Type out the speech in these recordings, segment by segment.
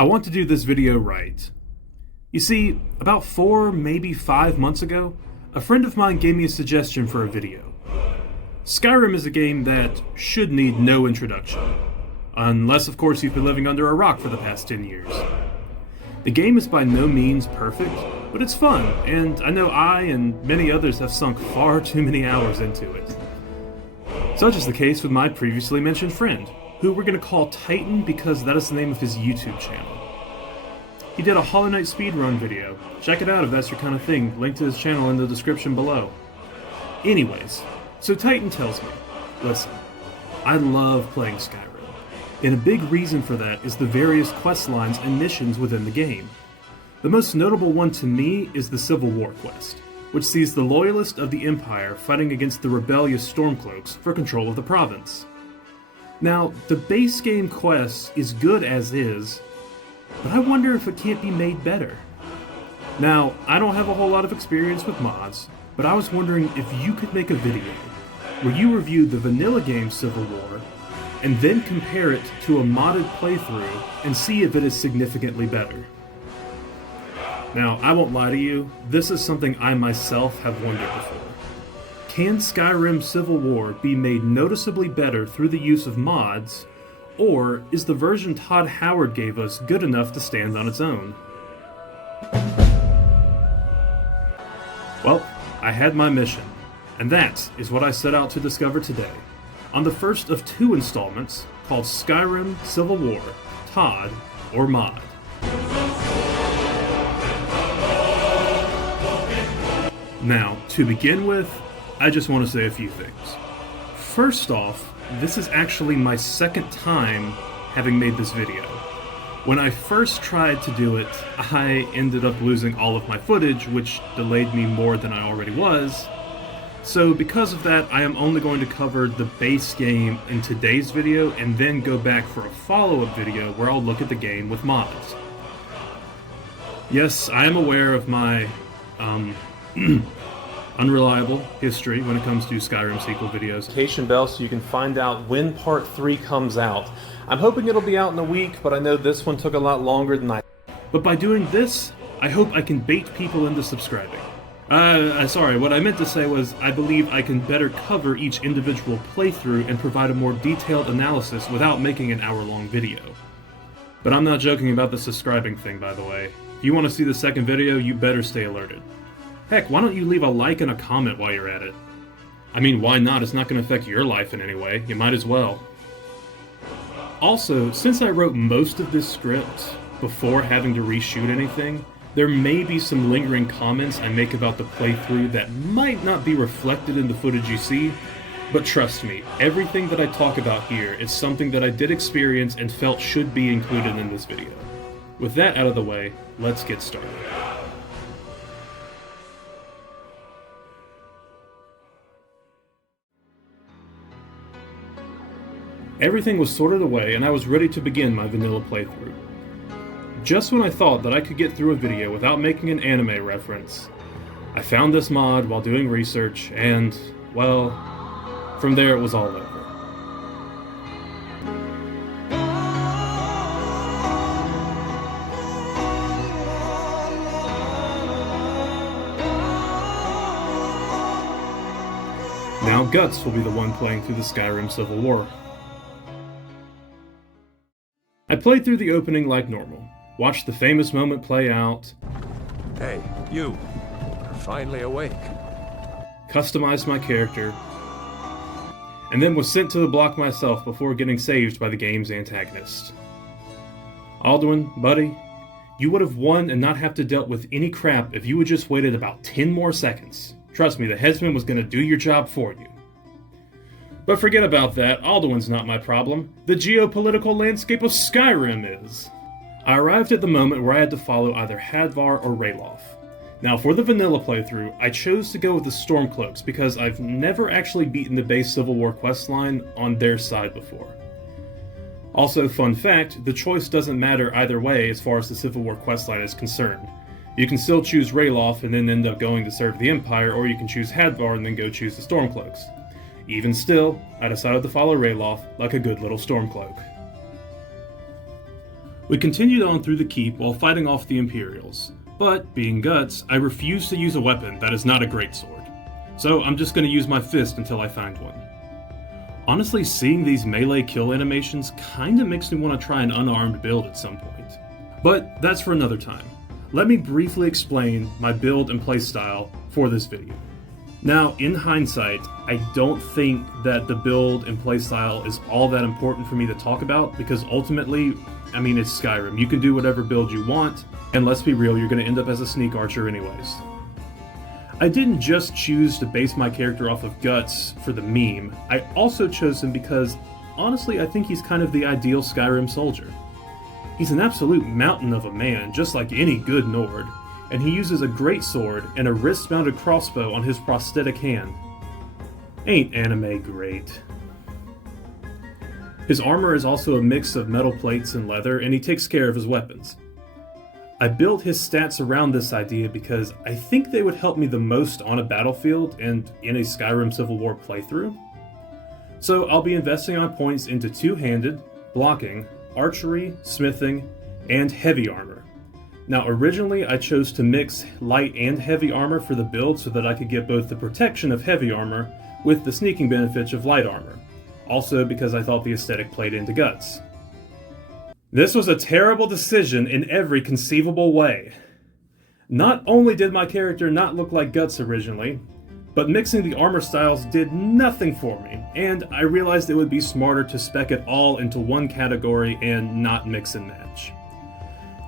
I want to do this video right. You see, about 4, maybe 5 months ago, a friend of mine gave me a suggestion for a video. Skyrim is a game that should need no introduction. Unless, of course, you've been living under a rock for the past 10 years. The game is by no means perfect, but it's fun, and I know I and many others have sunk far too many hours into it. Such is the case with my previously mentioned friend, who we're going to call Titan because that is the name of his YouTube channel. He did a Hollow Knight speedrun video. Check it out if that's your kind of thing. Link to his channel in the description below. Anyways, so Titan tells me, listen, I love playing Skyrim, and a big reason for that is the various quest lines and missions within the game. The most notable one to me is the Civil War quest, which sees the loyalists of the Empire fighting against the rebellious Stormcloaks for control of the province. Now, the base game quest is good as is, but I wonder if it can't be made better. Now, I don't have a whole lot of experience with mods, but I was wondering if you could make a video where you reviewed the vanilla game Civil War and then compare it to a modded playthrough and see if it is significantly better. Now, I won't lie to you, this is something I myself have wondered before. Can Skyrim Civil War be made noticeably better through the use of mods, or is the version Todd Howard gave us good enough to stand on its own? Well, I had my mission, and that is what I set out to discover today, on the first of 2 installments called Skyrim Civil War, Todd or Mod. Now, to begin with, I just want to say a few things. First off, this is actually my second time having made this video. When I first tried to do it, I ended up losing all of my footage, which delayed me more than I already was. So because of that, I am only going to cover the base game in today's video and then go back for a follow-up video where I'll look at the game with mods. Yes, I am aware of my unreliable history when it comes to Skyrim sequel videos. Notification bell so you can find out when part 3 comes out. I'm hoping it'll be out in a week, but I know this one took a lot longer than I. But by doing this, I hope I can bait people into subscribing. Sorry, what I meant to say was I believe I can better cover each individual playthrough and provide a more detailed analysis without making an hour-long video. But I'm not joking about the subscribing thing, by the way. If you want to see the second video, you better stay alerted. Heck, why don't you leave a like and a comment while you're at it? I mean, why not? It's not going to affect your life in any way. You might as well. Also, since I wrote most of this script before having to reshoot anything, there may be some lingering comments I make about the playthrough that might not be reflected in the footage you see, but trust me, everything that I talk about here is something that I did experience and felt should be included in this video. With that out of the way, let's get started. Everything was sorted away and I was ready to begin my vanilla playthrough. Just when I thought that I could get through a video without making an anime reference, I found this mod while doing research and, well, from there it was all over. Now Guts will be the one playing through the Skyrim Civil War. I played through the opening like normal, watched the famous moment play out. Hey, you. You're finally awake. Customized my character, and then was sent to the block myself before getting saved by the game's antagonist. Alduin, buddy, you would have won and not have to dealt with any crap if you had just waited about 10 more seconds. Trust me, the headsman was going to do your job for you. But forget about that, Alduin's not my problem. The geopolitical landscape of Skyrim is. I arrived at the moment where I had to follow either Hadvar or Ralof. Now for the vanilla playthrough, I chose to go with the Stormcloaks because I've never actually beaten the base Civil War questline on their side before. Also, fun fact, the choice doesn't matter either way as far as the Civil War questline is concerned. You can still choose Ralof and then end up going to serve the Empire, or you can choose Hadvar and then go choose the Stormcloaks. Even still, I decided to follow Ralof like a good little Stormcloak. We continued on through the keep while fighting off the Imperials, but, being Guts, I refuse to use a weapon that is not a greatsword. So I'm just going to use my fist until I find one. Honestly, seeing these melee kill animations kinda makes me want to try an unarmed build at some point. But that's for another time. Let me briefly explain my build and playstyle for this video. Now, in hindsight, I don't think that the build and playstyle is all that important for me to talk about, because ultimately, it's Skyrim. You can do whatever build you want, and let's be real, you're going to end up as a sneak archer anyways. I didn't just choose to base my character off of Guts for the meme, I also chose him because, honestly, I think he's kind of the ideal Skyrim soldier. He's an absolute mountain of a man, just like any good Nord, and he uses a greatsword and a wrist-mounted crossbow on his prosthetic hand. Ain't anime great? His armor is also a mix of metal plates and leather, and he takes care of his weapons. I built his stats around this idea because I think they would help me the most on a battlefield and in a Skyrim Civil War playthrough. So I'll be investing my points into two-handed, blocking, archery, smithing, and heavy armor. Now originally I chose to mix light and heavy armor for the build so that I could get both the protection of heavy armor with the sneaking benefits of light armor, also because I thought the aesthetic played into Guts. This was a terrible decision in every conceivable way. Not only did my character not look like Guts originally, but mixing the armor styles did nothing for me, and I realized it would be smarter to spec it all into one category and not mix and match.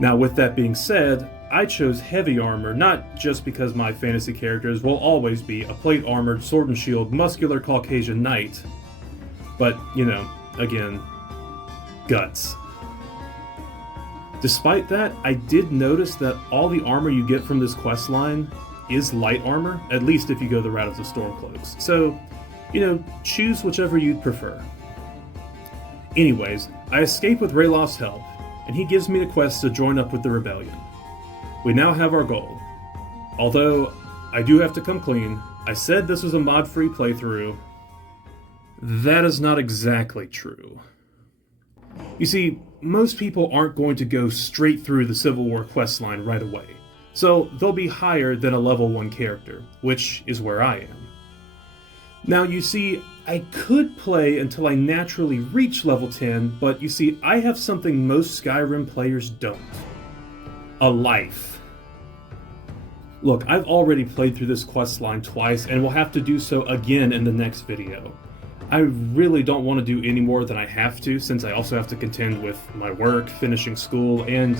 Now with that being said, I chose heavy armor not just because my fantasy characters will always be a plate-armored, sword and shield, muscular Caucasian knight, but, again, Guts. Despite that, I did notice that all the armor you get from this questline is light armor, at least if you go the route of the Stormcloaks. So, choose whichever you'd prefer. Anyways, I escape with Raylof's help, and he gives me the quest to join up with the rebellion. We now have our goal. Although, I do have to come clean, I said this was a mod-free playthrough. That is not exactly true. You see, most people aren't going to go straight through the Civil War questline right away, so they'll be higher than a level 1 character, which is where I am. Now you see, I could play until I naturally reach level 10, but you see, I have something most Skyrim players don't. A life. Look, I've already played through this questline twice, and will have to do so again in the next video. I really don't want to do any more than I have to, since I also have to contend with my work, finishing school, and,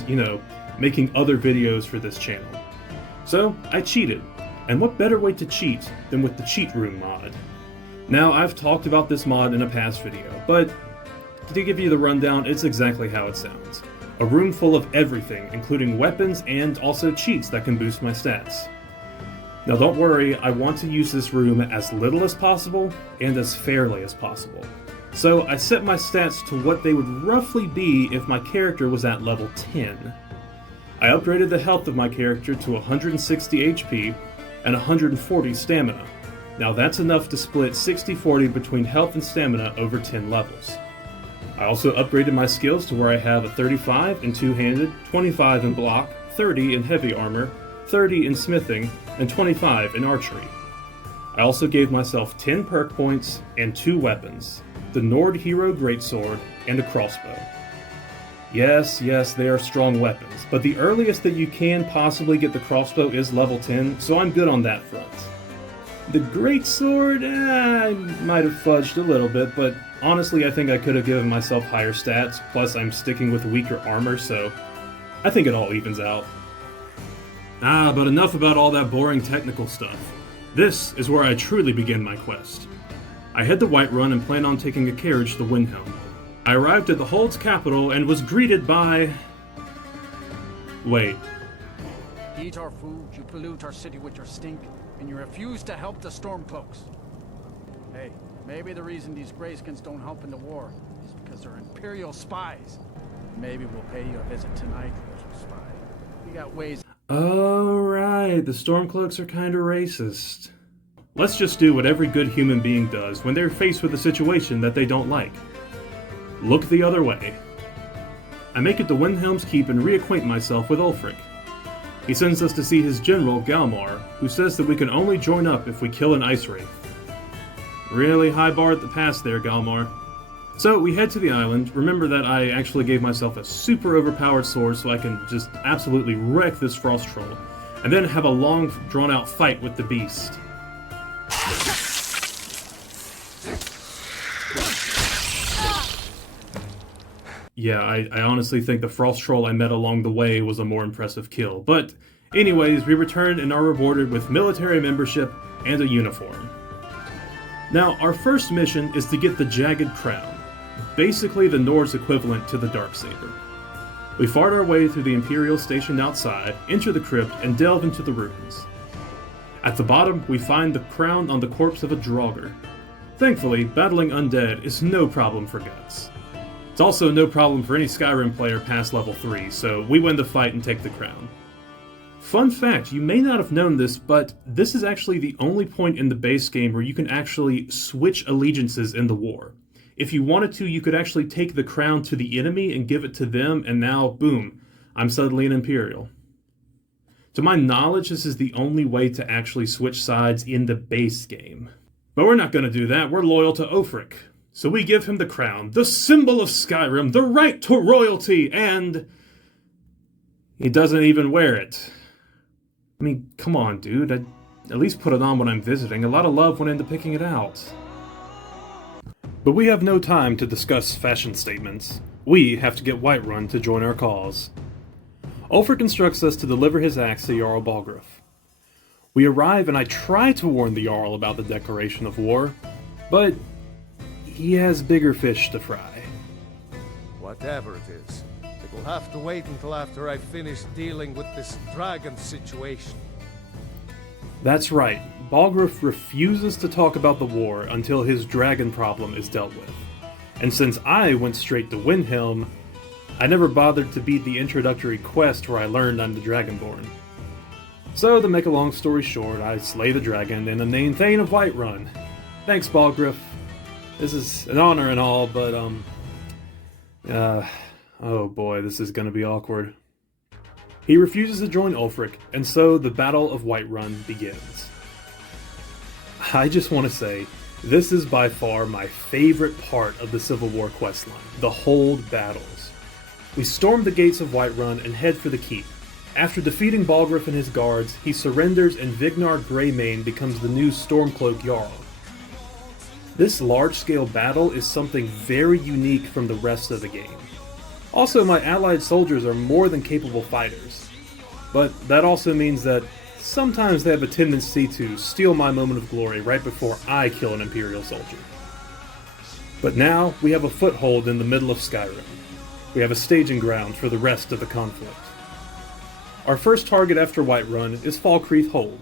making other videos for this channel. So, I cheated. And what better way to cheat than with the Cheat Room mod? Now, I've talked about this mod in a past video, but to give you the rundown, it's exactly how it sounds. A room full of everything, including weapons and also cheats that can boost my stats. Now don't worry, I want to use this room as little as possible and as fairly as possible. So I set my stats to what they would roughly be if my character was at level 10. I upgraded the health of my character to 160 HP and 140 stamina. Now that's enough to split 60-40 between health and stamina over 10 levels. I also upgraded my skills to where I have a 35 in two-handed, 25 in block, 30 in heavy armor, 30 in smithing, and 25 in archery. I also gave myself 10 perk points and 2 weapons, the Nord Hero Greatsword and a crossbow. Yes, they are strong weapons, but the earliest that you can possibly get the crossbow is level 10, so I'm good on that front. The Greatsword, I might have fudged a little bit, but honestly I think I could have given myself higher stats, plus I'm sticking with weaker armor, so I think it all evens out. But enough about all that boring technical stuff. This is where I truly begin my quest. I head to Whiterun and plan on taking a carriage to Windhelm. I arrived at the Hold's capital and was greeted by... Wait. You eat our food, you pollute our city with your stink, and you refuse to help the Stormcloaks. Hey, maybe the reason these Greyskins don't help in the war is because they're Imperial spies. Maybe we'll pay you a visit tonight, little spy. We got ways... Oh, right, the Stormcloaks are kinda racist. Let's just do what every good human being does when they're faced with a situation that they don't like. Look the other way. I make it to Windhelm's Keep and reacquaint myself with Ulfric. He sends us to see his general, Galmar, who says that we can only join up if we kill an ice wraith. Really high bar at the pass there, Galmar. So we head to the island. Remember that I actually gave myself a super overpowered sword so I can just absolutely wreck this frost troll, and then have a long, drawn-out fight with the beast. Yeah, I honestly think the frost troll I met along the way was a more impressive kill. But anyways, we return and are rewarded with military membership and a uniform. Now, our first mission is to get the Jagged Crown, basically the Norse equivalent to the Darksaber. We fart our way through the Imperial station outside, enter the crypt, and delve into the ruins. At the bottom, we find the crown on the corpse of a Draugr. Thankfully, battling undead is no problem for Guts. It's also no problem for any Skyrim player past level 3, so we win the fight and take the crown. Fun fact, you may not have known this, but this is actually the only point in the base game where you can actually switch allegiances in the war. If you wanted to, you could actually take the crown to the enemy and give it to them, and now, boom, I'm suddenly an Imperial. To my knowledge, this is the only way to actually switch sides in the base game. But we're not going to do that, we're loyal to Ulfric. So we give him the crown, the symbol of Skyrim, the right to royalty, and he doesn't even wear it. I mean, come on, dude. I'd at least put it on when I'm visiting. A lot of love went into picking it out. But we have no time to discuss fashion statements. We have to get Whiterun to join our cause. Ulfric instructs us to deliver his axe to Jarl Balgruuf. We arrive and I try to warn the Jarl about the declaration of war, but he has bigger fish to fry. Whatever it is, it will have to wait until after I finish dealing with this dragon situation. That's right. Balgruuf refuses to talk about the war until his dragon problem is dealt with. And since I went straight to Windhelm, I never bothered to beat the introductory quest where I learned I'm the Dragonborn. So, to make a long story short, I slay the dragon in the main Thane of Whiterun. Thanks, Balgruuf. This is an honor and all, but, oh boy, this is gonna be awkward. He refuses to join Ulfric, and so the Battle of Whiterun begins. I just want to say, this is by far my favorite part of the Civil War questline, the Hold battles. We storm the gates of Whiterun and head for the keep. After defeating Balgruuf and his guards, he surrenders and Vignar Greymane becomes the new Stormcloak Jarl. This large-scale battle is something very unique from the rest of the game. Also, my allied soldiers are more than capable fighters, but that also means that sometimes they have a tendency to steal my moment of glory right before I kill an Imperial soldier. But now, we have a foothold in the middle of Skyrim. We have a staging ground for the rest of the conflict. Our first target after Whiterun is Falkreath Hold.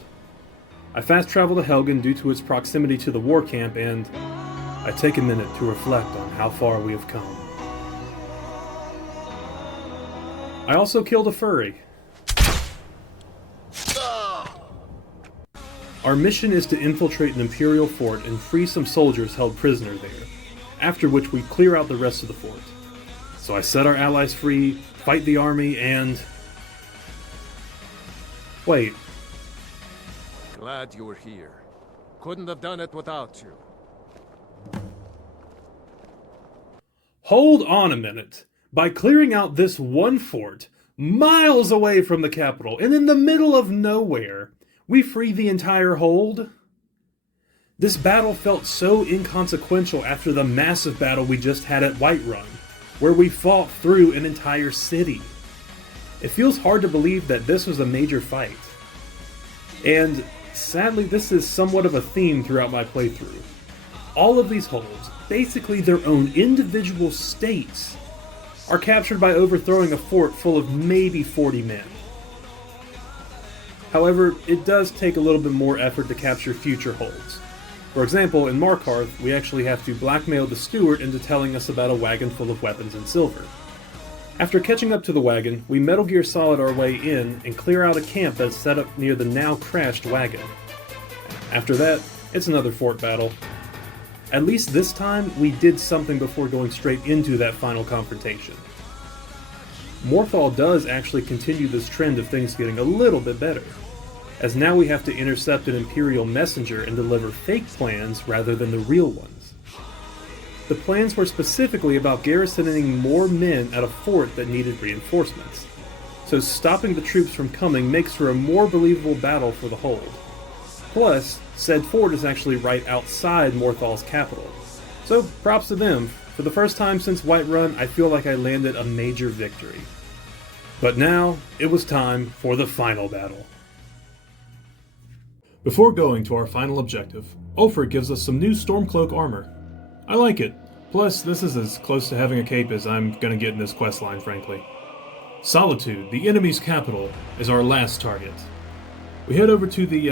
I fast travel to Helgen due to its proximity to the war camp, and I take a minute to reflect on how far we have come. I also killed a furry. Our mission is to infiltrate an Imperial fort and free some soldiers held prisoner there, after which we clear out the rest of the fort. So I set our allies free, fight the army, and... Wait. Glad you were here. Couldn't have done it without you. Hold on a minute. By clearing out this one fort, miles away from the capital, and in the middle of nowhere, we free the entire hold? This battle felt so inconsequential after the massive battle we just had at Whiterun, where we fought through an entire city. It feels hard to believe that this was a major fight. And sadly, this is somewhat of a theme throughout my playthrough. All of these holds, basically their own individual states, are captured by overthrowing a fort full of maybe 40 men. However, it does take a little bit more effort to capture future holds. For example, in Markarth, we actually have to blackmail the steward into telling us about a wagon full of weapons and silver. After catching up to the wagon, we Metal Gear Solid our way in and clear out a camp that's set up near the now crashed wagon. After that, it's another fort battle. At least this time, we did something before going straight into that final confrontation. Morthal does actually continue this trend of things getting a little bit better, as now we have to intercept an Imperial messenger and deliver fake plans rather than the real ones. The plans were specifically about garrisoning more men at a fort that needed reinforcements, so stopping the troops from coming makes for a more believable battle for the hold. Plus, said fort is actually right outside Morthal's capital, so props to them. For the first time since Whiterun, I feel like I landed a major victory. But now, it was time for the final battle. Before going to our final objective, Ulfric gives us some new Stormcloak armor. I like it. Plus, this is as close to having a cape as I'm gonna get in this questline, frankly. Solitude, the enemy's capital, is our last target. We head over to the,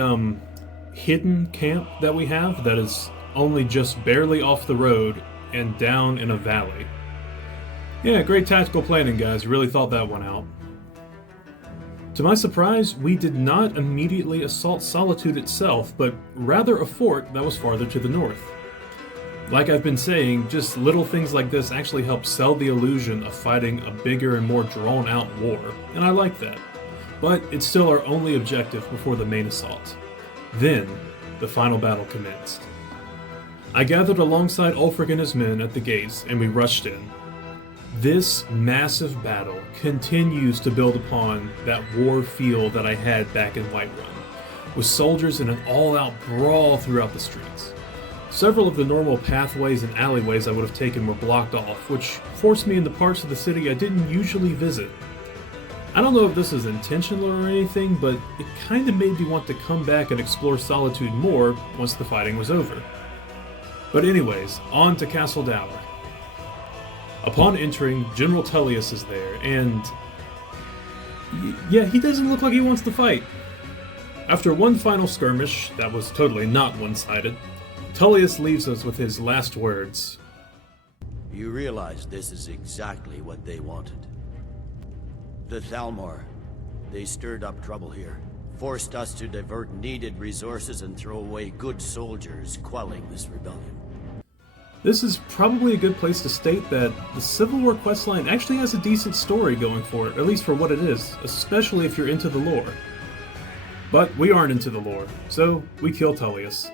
hidden camp that we have that is only just barely off the road and down in a valley. Yeah, great tactical planning, guys. Really thought that one out. To my surprise, we did not immediately assault Solitude itself, but rather a fort that was farther to the north. Like I've been saying, just little things like this actually help sell the illusion of fighting a bigger and more drawn-out war, and I like that. But it's still our only objective before the main assault. Then, the final battle commenced. I gathered alongside Ulfric and his men at the gates, and we rushed in. This massive battle continues to build upon that war feel that I had back in Whiterun, with soldiers in an all-out brawl throughout the streets. Several of the normal pathways and alleyways I would have taken were blocked off, which forced me into parts of the city I didn't usually visit. I don't know if this is intentional or anything, but it kinda made me want to come back and explore Solitude more once the fighting was over. But anyways, on to Castle Dower. Upon entering, General Tullius is there, and yeah, he doesn't look like he wants to fight. After one final skirmish that was totally not one-sided, Tullius leaves us with his last words. You realize this is exactly what they wanted. The Thalmor, they stirred up trouble here, forced us to divert needed resources and throw away good soldiers, quelling this rebellion. This is probably a good place to state that the Civil War questline actually has a decent story going for it, at least for what it is, especially if you're into the lore. But we aren't into the lore, so we kill Tullius.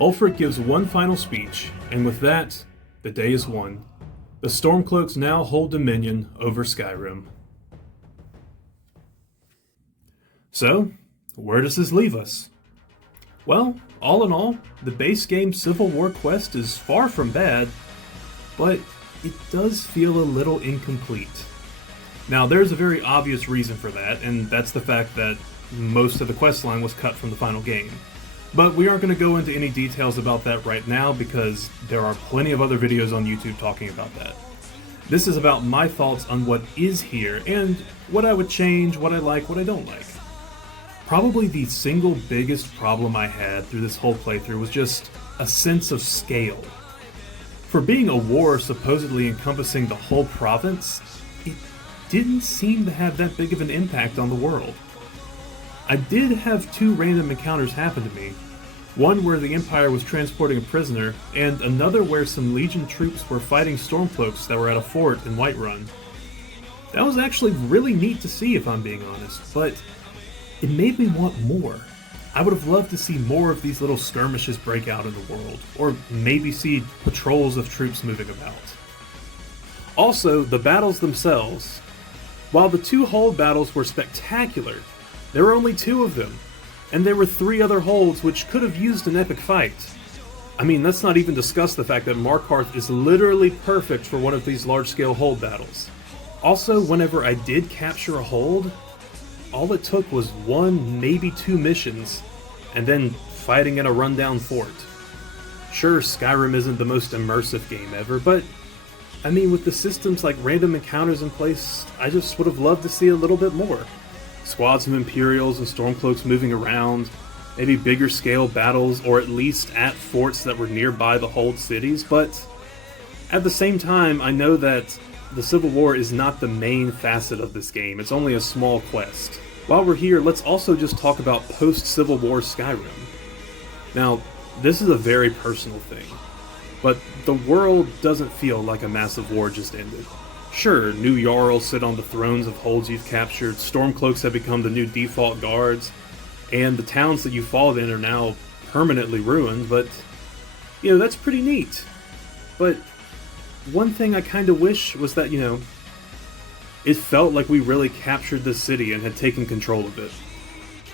Ulfric gives one final speech, and with that, the day is won. The Stormcloaks now hold dominion over Skyrim. So, where does this leave us? Well, all in all, the base game Civil War quest is far from bad, but it does feel a little incomplete. Now, there's a very obvious reason for that, and that's the fact that most of the questline was cut from the final game. But we aren't going to go into any details about that right now because there are plenty of other videos on YouTube talking about that. This is about my thoughts on what is here and what I would change, what I like, what I don't like. Probably the single biggest problem I had through this whole playthrough was just a sense of scale. For being a war supposedly encompassing the whole province, it didn't seem to have that big of an impact on the world. I did have two random encounters happen to me. One where the Empire was transporting a prisoner, and another where some Legion troops were fighting Stormcloaks that were at a fort in Whiterun. That was actually really neat to see, if I'm being honest, but it made me want more. I would have loved to see more of these little skirmishes break out in the world, or maybe see patrols of troops moving about. Also, the battles themselves. While the two hold battles were spectacular, there were only two of them, and there were three other holds which could have used an epic fight. I mean, let's not even discuss the fact that Markarth is literally perfect for one of these large-scale hold battles. Also, whenever I did capture a hold, all it took was one, maybe two missions, and then fighting in a rundown fort. Sure, Skyrim isn't the most immersive game ever, but I mean, with the systems like random encounters in place, I just would have loved to see a little bit more. Squads of Imperials and Stormcloaks moving around, maybe bigger scale battles, or at least at forts that were nearby the hold cities, but at the same time, I know that the Civil War is not the main facet of this game, it's only a small quest. While we're here, let's also just talk about post-Civil War Skyrim. Now, this is a very personal thing, but the world doesn't feel like a massive war just ended. Sure, new Jarls sit on the thrones of holds you've captured, Stormcloaks have become the new default guards, and the towns that you fought in are now permanently ruined, but, you know, that's pretty neat. But one thing I kind of wish was that, you know, it felt like we really captured the city and had taken control of it.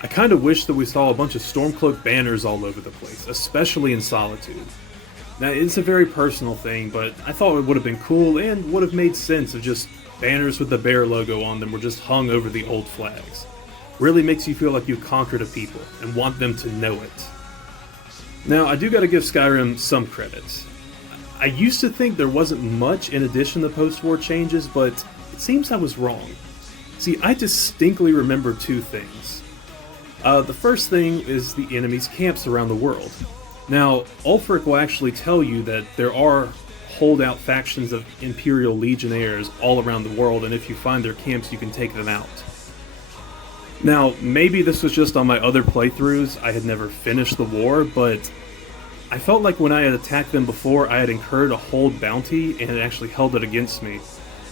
I kind of wish that we saw a bunch of Stormcloak banners all over the place, especially in Solitude. Now, it's a very personal thing, but I thought it would have been cool and would have made sense if just banners with the bear logo on them were just hung over the old flags. Really makes you feel like you conquered a people and want them to know it. Now, I do gotta give Skyrim some credit. I used to think there wasn't much in addition to post-war changes, but it seems I was wrong. See, I distinctly remember two things. The first thing is the enemy's camps around the world. Now, Ulfric will actually tell you that there are holdout factions of Imperial Legionnaires all around the world, and if you find their camps, you can take them out. Now, maybe this was just on my other playthroughs, I had never finished the war, but I felt like when I had attacked them before, I had incurred a hold bounty, and it actually held it against me.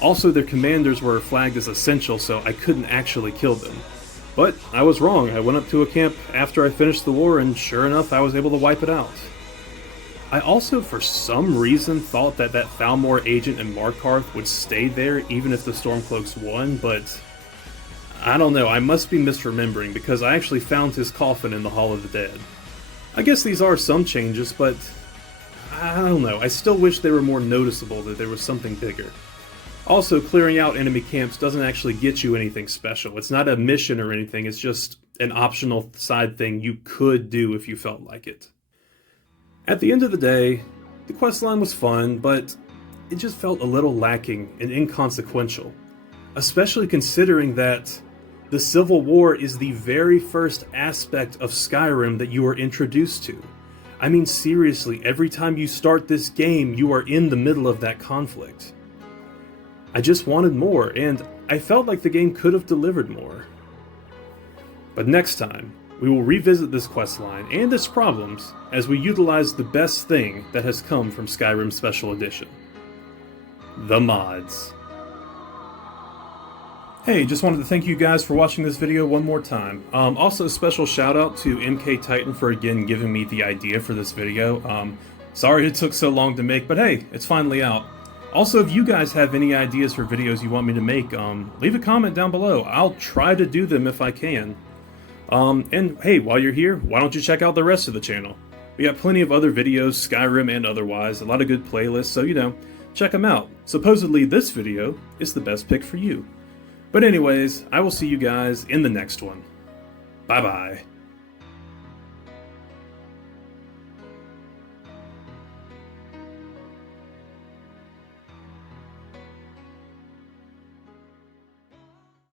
Also, their commanders were flagged as essential, so I couldn't actually kill them. But I was wrong. I went up to a camp after I finished the war, and sure enough, I was able to wipe it out. I also, for some reason, thought that Thalmor agent in Markarth would stay there even if the Stormcloaks won, but I don't know, I must be misremembering, because I actually found his coffin in the Hall of the Dead. I guess these are some changes, but I don't know, I still wish they were more noticeable, that there was something bigger. Also, clearing out enemy camps doesn't actually get you anything special. It's not a mission or anything, it's just an optional side thing you could do if you felt like it. At the end of the day, the questline was fun, but it just felt a little lacking and inconsequential. Especially considering that the Civil War is the very first aspect of Skyrim that you are introduced to. I mean, seriously, every time you start this game, you are in the middle of that conflict. I just wanted more, and I felt like the game could have delivered more. But next time, we will revisit this questline and its problems as we utilize the best thing that has come from Skyrim Special Edition. The mods. Hey, just wanted to thank you guys for watching this video one more time. Also, special shout out to MKTitan for again giving me the idea for this video. Sorry it took so long to make, but hey, it's finally out. Also, if you guys have any ideas for videos you want me to make, leave a comment down below. I'll try to do them if I can. And hey, while you're here, why don't you check out the rest of the channel? We got plenty of other videos, Skyrim and otherwise, a lot of good playlists, so you know, check them out. Supposedly this video is the best pick for you. But anyways, I will see you guys in the next one. Bye bye.